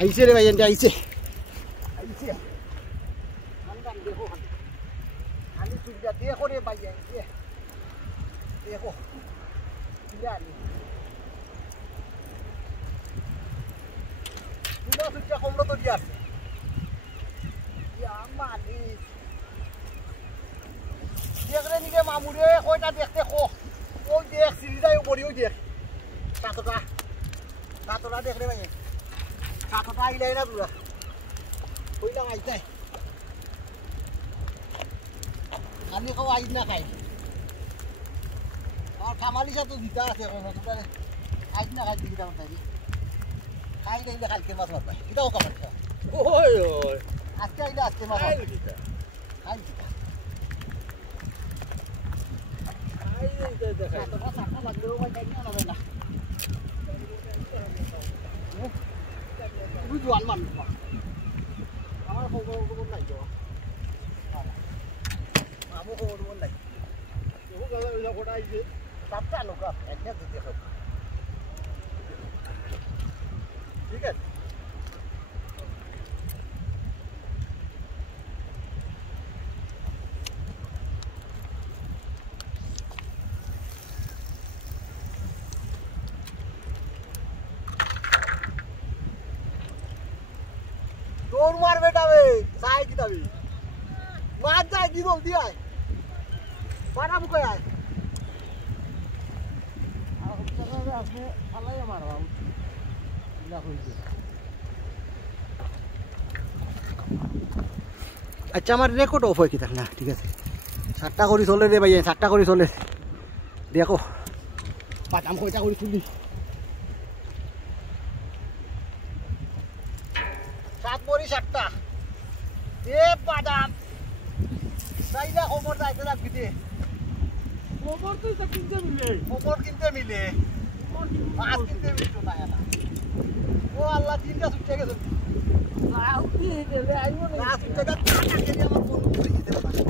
আইছে রে ভাই, এনটা আইছে আইছে ঠান্ডা দেখো আমি সুবিধা দেখো রে ভাই, আইছে দেখো জানি পুরো সুবিধা কমলো তো দিয়ে আছে আমারে দেখরে নিকে মামুরে কয়টা দেখতে খো ওই দেখ সিরিজাই উপরে ওই দেখ সাতটা দেখরে ভাই, সাতটা আইলাই না পুরা কইলাম আইতাই আমি খাও আইজ না খাই আর খামালি সাথে দিতা আছে আইজ না খাই দিকে দাম তাই খাই দিলে কালকে মাছ মারবাই কিটাও কামাই ওই ওই আজকে আইলে আজকে মাছ খাই দিতা খাই দিতা খাই দিতে দেখা সাতটা সাতটা লাগলেও ভাই খাই না হবে না বুঝুয়ান মান আমার খবর নাই তো আমও খবর নাই ও গলা ওলা কোটা আইছে সাতটা লোক একটা দিতে হবে ঠিক আছে তোর মার বেটা বে সাই কি দাবি মার যায় কি জলদি আয় পাড়া বুকে আয় আর হচ্ছে আপনি ফালাই মারবা ইলা হইছে আচ্ছা আমার রেকর্ড অফ হয় কি থাক না ঠিক আছে 7টা করে চলে রে ভাই 7টা করে চলে দেখো পাটাম কয়টা করে তুলি 7 বড়ি 7টা এ বাদাম সাইলা খবর যাইতে লাগবি দে খবর তো কিনতে মিলে মাছ কিনতে মিলতো না না ও আল্লাহ তিনটা ছুটে গেছে আউ কি দেবে আইবো না ছুটে গেছে কেন আমার ফোন করে দিতে পারে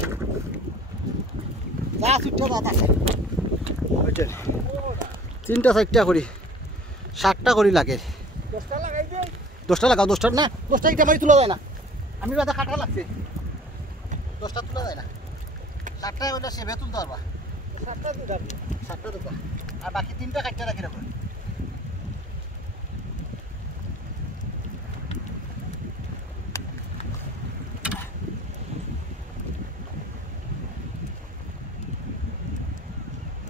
না ছুটে দাদা ওইটা 3টা 4টা করি 7টা করি লাগে 10টা লাগাই দে 10টা লাগাও 10টা না 10টা এটা মারি তোলা যায় না আমি বাদা কাটা লাগছে 10টা তোলা যায় না 7টা ওটা সেবে তুলতে পারবা 7টা দিবা 7টা দিবা আর বাকি 3টা কাটতে রাখি রাখো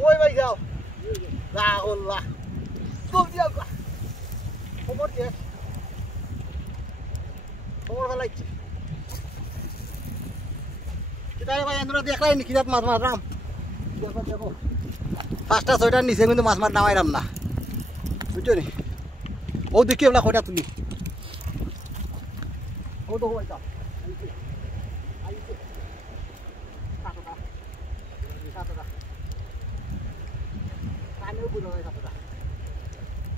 ওই ভাই যাও রাহুল্লাহ খুব যাও খবর দে খবর ভালাইছি কিতারে ভাই আমরা দেখলাই নি কিরাত মাছ মাররাম দেখো দেখো 5টা 6টার নিচে কিন্তু মাছ মার নামাইরাম না বুঝছো নি ও দেখি ওলা কয়টা তুলি ও তো হইতা আইছে কাটটা কাটটা কানেও বুঝো না কাটটা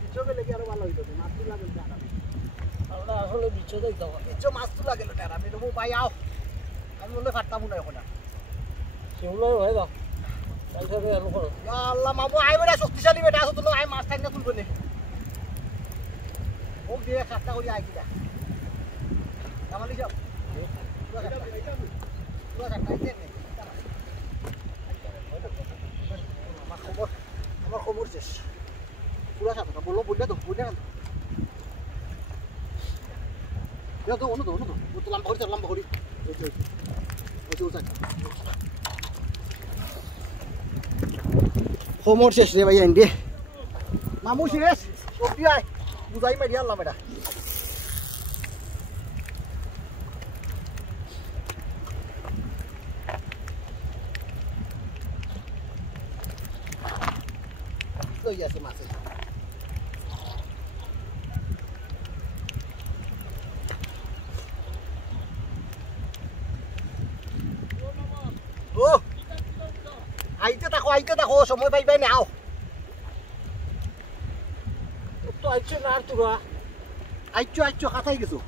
বিচোকে লেগে আরো ভালো হইতো মাছ তুলা বলতে আরামে আমরা আসলে বিচো দেইতাম বিচো মাছ তুলা গেল টার আমি তো ভাই আও আমি বলে ফাটতাম না এখন সেগুলোই হয় দাও তাইলে আলো করো ইয়া আল্লাহ মামু আইবরা শক্তিশালী বেটা আছে তো আই মাছ টাইনা তুলবো নে ও দিয়ে কাটটা করি আই কিটা কামালি যাও পুরো কাটটা আইতে নে আমার খবর শেষ পুরো কাটটা বলো বুঝলে তো বুঝলে না Ya tuh, ono tuh. Butuh lampu hori. Oke, usah. Homor শেষ রে ভাই এন্ডে। মামু শেষ। সত্যি আয়। বুঝাই মারি আল্লাহ মেডা। লই আছে মাছে। আইতে দেখো সময় পাইবাই নাও তো আইছো না আর তোরা আইছো কাটাই গেছো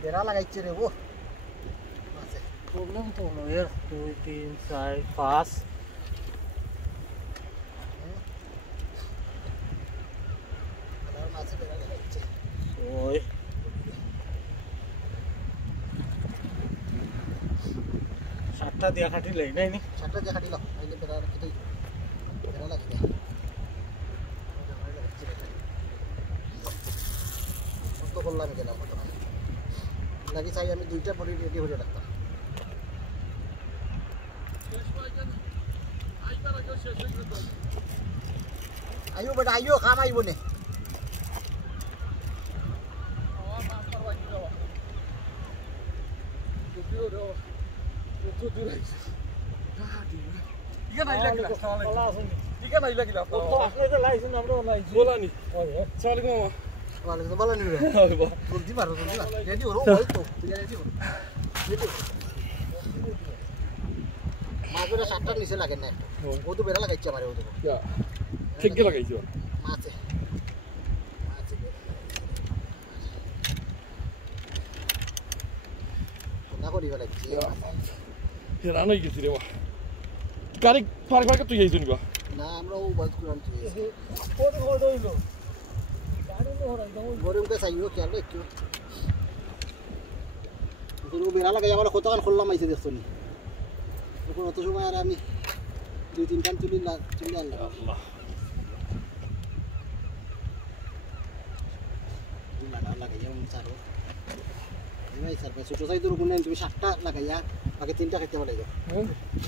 বেড়া লাগাইছে রে ও প্রবলেম তো হলো এর 2 3 4 5 সাতটা দিয়া কাটি লাই নাই নি সাতটা দিয়ে কাটি লাও আইলে বেড়া রাখি দেই বেড়া লাগি দে কত করলাম গেলাম কত লাগি চাই আমি দুইটা বড়ি রেডি করে রাখতাম আইও বেটা আইও খাম আইব নে ইকা নাই লাগিলা কলা আছে ইকা নাই লাগিলা তো আপনি তো লাইছেন আমরা লাইছি বলানি আসসালামু আলাইকুম ওয়ালাইকুম ভালো নি রে জলদি মারো জলদি রেডি হলো ওই তো তুই রেডি হলো মাগুরা সাতটার নিচে লাগে না ও তো বেড়া লাগাইছে আমারে ও তো ঠিক গে লাগাইছো মাছে না করি লাগাইছে হেরান হয়ে গেছি রে বা গাড়ি পার্ক পার্কে তুই যাইছ নিবা না আমরা ও বাস করে আনছি কত কত হইলো গাড়ি নো হরাই দাও গরম কে চাইও কি আর একটু তোর বেড়া লাগাই আমরা কতক্ষণ খুললাম আইছে দেখছো নি তখন অত সময় আর আমি দুই তিন কান তুলি আনলাম আল্লাহ লাগাইয়া সারো এবারে স্যার ছোট সাইজের কোন তুমি 7টা লাগাইয়া বাকি 3টা খেতে পারে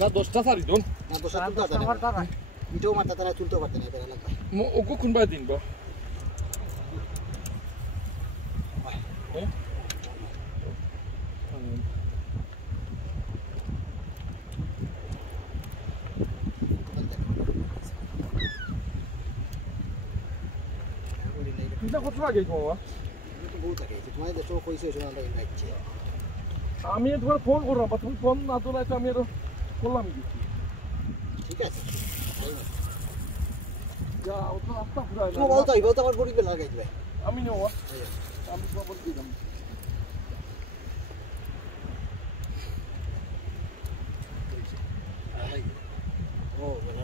না 10টা সারি দন না 10টা তুলতে পারে ভিডিও মারতে তারা তুলতে পারতে না বেড়া লাগবে ওগো কোন বাই দিন বা এটা কত লাগে বাবা বহুত থাকে তোমার দেখো কইছে শোনা লাগে নাইছে আমি তোমার ফোন করলাম বা তুমি ফোন না তোলাই তো আমি আর করলাম কি ঠিক আছে যা ও তো রাস্তা পুরো তুমি বলতো আমার বডি বেলা লাগাই দিবে আমি নেব আমি তো বল দিলাম ও বেলা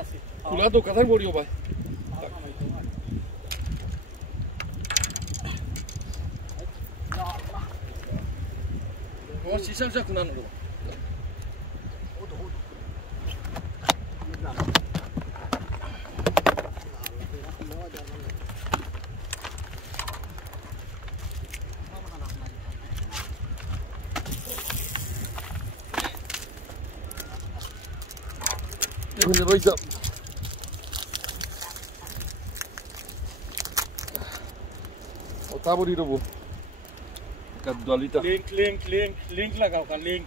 আছে খোলা তো কথাই বড়িও ভাই আমার শিশা শিশা খুনা নেব এখানে রইছা ওটা বড়ি রবো কাদুয়ালিটা লিংক লাগাও কা লিংক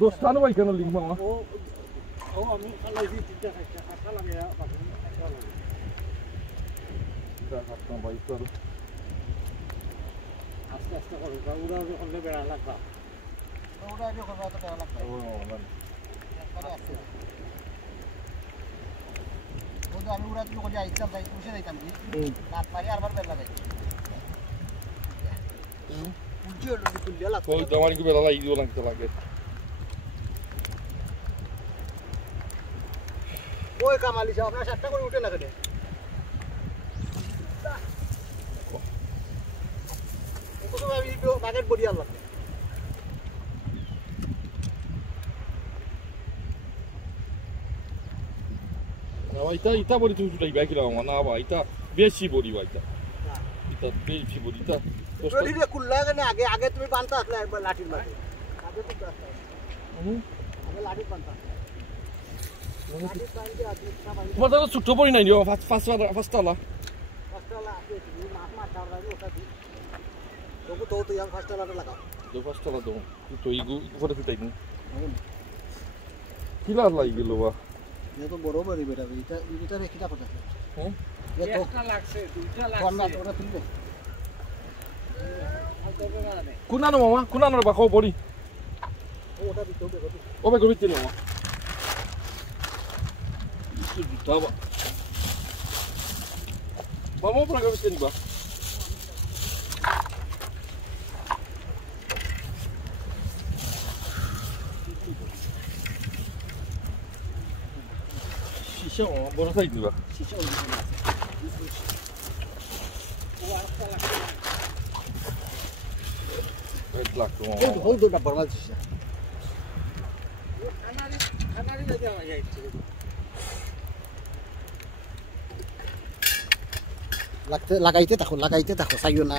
দোস্তানো ভাই কেন লিংক মামা ও আমি লাগাইছি 3টা 4টা লাগায়া বাকি 1টা লাগাই এটা হাতটা ভাই করো আস্তে আস্তে করো উড়া করলে বেড়া লাগবা ওটা আগে করবা তো বেড়া লাগবে ও না আমি উড়া দিলে করে আইতাম ভাই পুষে যাইতাম কি রাত মারি আরবার বেলা লাগাই পুজি হলো কুলিয়া লাগতো কই তোমার কি বেলা লাগি দিও লাগতে লাগে ওই কামালি সাহেব আপনার 7টা করে উঠে না কেন কত ভাবি বাগেট বডি আল্লাহ ইটা বড়ি তুই উঠাই বাকি লাগাও না বা ইটা বেশি বড়ি বা ইটা বেশি বড়ি ইটা বডি রে কুল্লা কেন আগে তুমি বানতা আসলে একবার লাঠির মাঝে আগে তো আগে লাঠি বানতা লাঠি বানতে আগে তোমার তো ছোট বড়ি নাই দিও ফাস্টলা আছে তুমি মাছ ছাড়া ওটা দি তো ইয়াং ফাস্টলা লাগাও দো ফাস্টলা দো তো ইগু করে দিতাই নি কিলা লাগি গেল বা ये तो बरोबर है बेटा इधर एक कितना पता है ये तो একটা লাগছে দুইটা লাগছে কোন না ওটা তুলবে কুনানো মামা কুনানো বা খাও বড়ি ওটা দিতে হবে ওবে গবি তিন মামা জুতা বা মামা পুরা গবি তিন বা Sisa, বড় সাইজ নিবা। Sisa. 1 লাখ টাকা। Hold the barmal sisa. লাগাইতে থাকো সাইও না